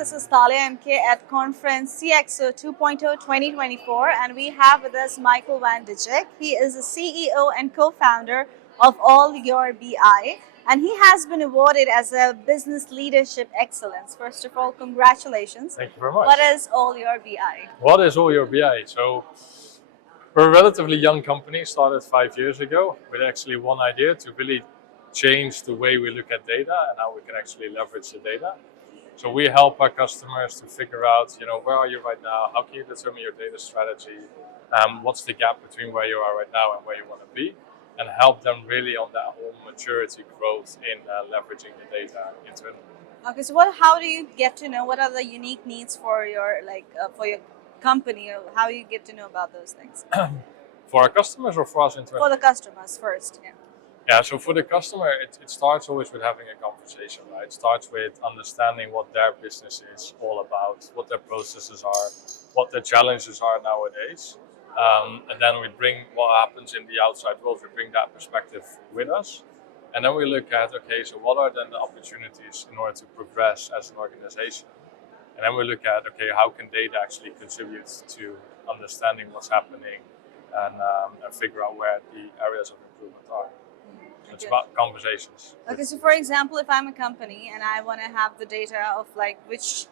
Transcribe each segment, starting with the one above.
This is Thalia MK at conference CXO 2.0 2024, and we have with us Michael van Dijk. He is the CEO and co-founder of All Your BI, and he has been awarded as a Business Leadership Excellence. First of all, congratulations. Thank you very much. What is All Your BI? What is All Your BI? So we're a relatively young company, started 5 years ago with actually one idea to really change the way we look at data and how we can actually leverage the data. So we help our customers to figure out, where are you right now? How can you determine your data strategy? What's the gap between where you are right now and where you want to be? And help them really on that whole maturity growth in leveraging the data internally. Okay, so how do you get to know what are the unique needs for your company, or how you get to know about those things? For our customers or for us internally? For the customers first, yeah. Yeah, so for the customer, it starts always with having a conversation, right? It starts with understanding what their business is all about, what their processes are, what their challenges are nowadays. And then we bring what happens in the outside world, we bring that perspective with us. And then we look at, okay, so what are then the opportunities in order to progress as an organization? And then we look at, okay, how can data actually contribute to understanding what's happening and figure out where the areas of improvement are. It's about conversations. Okay, so for example, if I'm a company and I want to have the data of which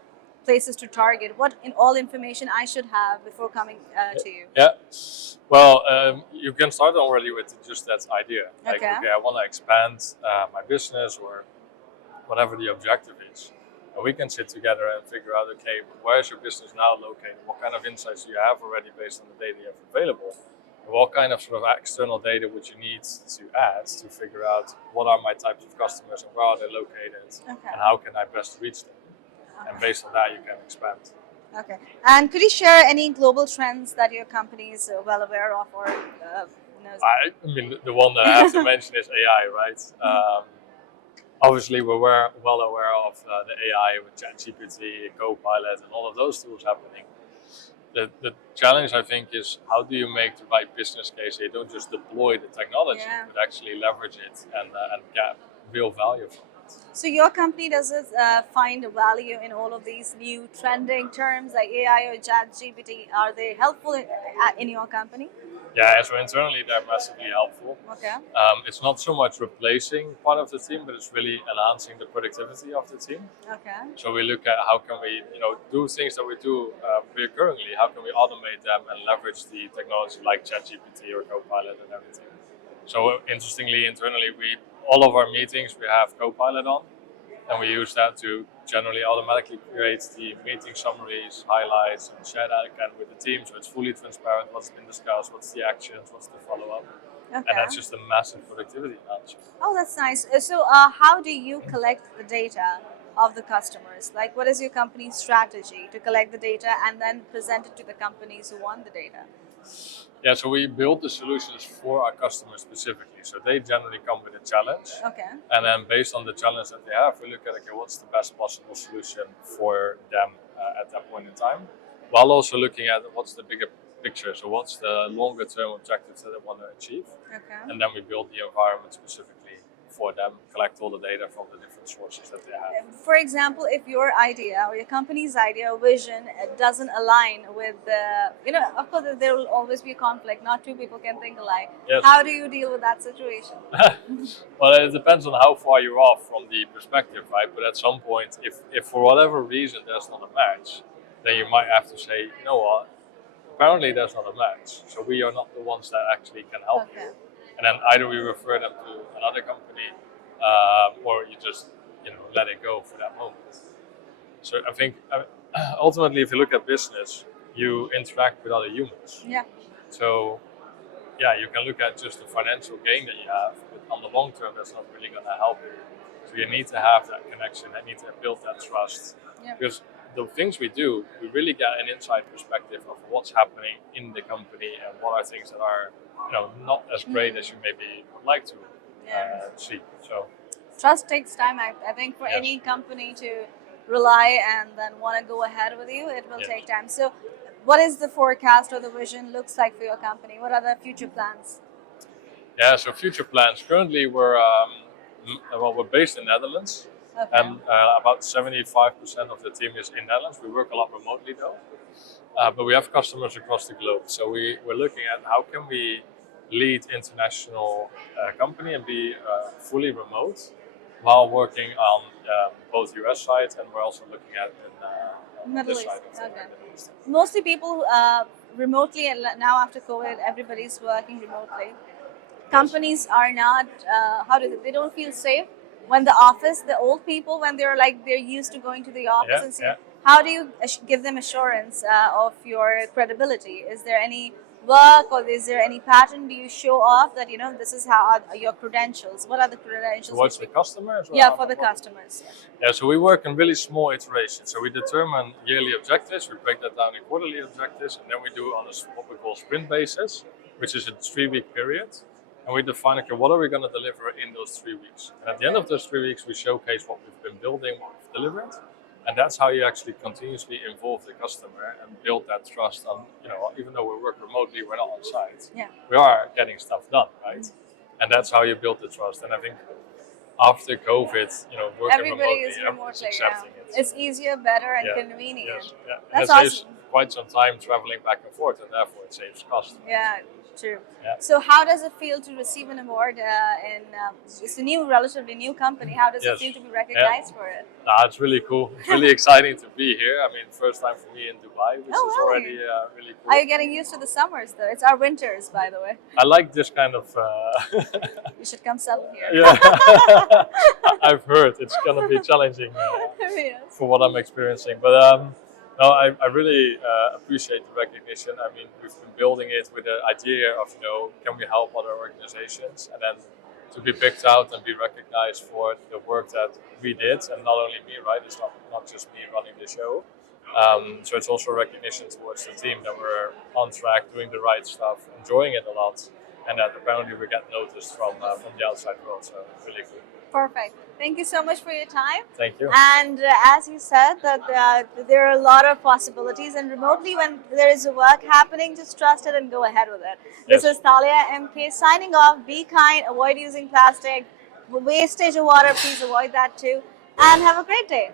places to target, what all information I should have before coming to you? Yeah, well, you can start already with just that idea. Okay, I want to expand my business or whatever the objective is. And we can sit together and figure out, okay, where is your business now located? What kind of insights do you have already based on the data you have available? What kind of sort of external data would you need to add to figure out what are my types of customers and where are they located, and how can I best reach them? And based on that, you can expand. Okay. And could you share any global trends that your company is well aware of, or knows? I mean, the one that I have to mention is AI, right? Obviously, we're well aware of the AI with ChatGPT, Copilot, and all of those tools happening. The challenge, I think, is how do you make the right business case? You don't just deploy the technology, but actually leverage it and get real value from it. So your company, does it find value in all of these new trending terms like AI or ChatGPT? Are they helpful in your company? Yeah, so internally they're massively helpful. Okay. It's not so much replacing part of the team, but it's really enhancing the productivity of the team. Okay. So we look at how can we, do things that we do recurrently. How can we automate them and leverage the technology like ChatGPT or Copilot and everything. So interestingly, internally, all of our meetings we have Copilot on, and we use that to generally automatically create the meeting summaries, highlights, and share that again with the team. So it's fully transparent what's been discussed, what's the actions, what's the follow-up. Okay. And that's just a massive productivity enhancer. Oh, that's nice. So how do you collect the data of the customers? Like, what is your company's strategy to collect the data and then present it to the companies who want the data? Yeah, so we build the solutions for our customers specifically. So they generally come with a challenge. Okay. And then based on the challenge that they have, we look at, okay, what's the best possible solution for them at that point in time, while also looking at what's the bigger picture. So what's the longer term objectives that they want to achieve. Okay. And then we build the environment specifically for them, collect all the data from the different sources that they have. For example, if your idea or your company's idea or vision doesn't align with the, of course there will always be a conflict. Not two people can think alike. Yes. How do you deal with that situation? Well, it depends on how far you're off from the perspective, right? But at some point, if for whatever reason there's not a match, then you might have to say, you know what, apparently there's not a match. So we are not the ones that actually can help you. And then either we refer them to another company, or you just let it go for that moment. So I think ultimately, if you look at business, you interact with other humans. Yeah. So yeah, you can look at just the financial gain that you have, but on the long term, that's not really going to help you. So you need to have that connection. You need to build that trust. Yeah. Because the things we do, we really get an inside perspective of what's happening in the company and what are things that are not as great as you maybe would like to see. So trust takes time. I think for any company to rely and then want to go ahead with you, it will take time. So what is the forecast or the vision looks like for your company? What are the future plans? Yeah, so future plans. Currently we're based in the Netherlands. Okay. And about 75% of the team is in Netherlands. We work a lot remotely though. But we have customers across the globe. So we're looking at how can we lead international company and be fully remote while working on both US side, and we're also looking at in Middle this East. side of the Okay. Middle East. Mostly people remotely, and now after COVID, everybody's working remotely. Companies are not they don't feel safe when the old people, when they're used to going to the office Yeah, and see. yeah. How do you give them assurance of your credibility? Is there any work, or is there any pattern do you show off that this is how are your credentials? What are the credentials? Towards the customers? Yeah, for the customers. Yeah, so we work in really small iterations. So we determine yearly objectives, we break that down in quarterly objectives, and then we do on what we call sprint basis, which is a 3-week period. And we define, okay, what are we going to deliver in those 3 weeks? And at the end of those 3 weeks, we showcase what we've been building, what we've delivered. And that's how you actually continuously involve the customer and build that trust on, even though we work remotely, we're not on site. Yeah. We are getting stuff done, right? And that's how you build the trust. And I think after COVID, working Everybody remotely, is everyone's remotely. accepting Yeah. it. It's easier, better, and Yeah. convenient. Yes, yeah. That's and it saves awesome. quite some time traveling back and forth, and therefore it saves cost. Yeah, true. Yeah. So, how does it feel to receive an award? It's a relatively new company. How does it Yes. feel to be recognized for it? It's really cool. It's really exciting to be here. I mean, first time for me in Dubai, which Oh, is really? already really cool. Are you getting used to the summers though? It's our winters, by the way. I like this kind of. You should come settle here. Yeah, I've heard it's gonna be challenging Yes. for what I'm experiencing, but no, I really appreciate the recognition. I mean, we've been building it with the idea of can we help other organizations, and then to be picked out and be recognized for the work that we did, and not only me, right? It's not just me running the show. So it's also recognition towards the team that we're on track, doing the right stuff, enjoying it a lot, and that apparently we get noticed from the outside world. So really cool. Perfect. Thank you so much for your time. Thank you. And as you said, that there are a lot of possibilities, and remotely, when there is a work happening, just trust it and go ahead with it. This Yes. is Thalia MK signing off. Be kind, avoid using plastic, wastage of water, please avoid that too, and have a great day.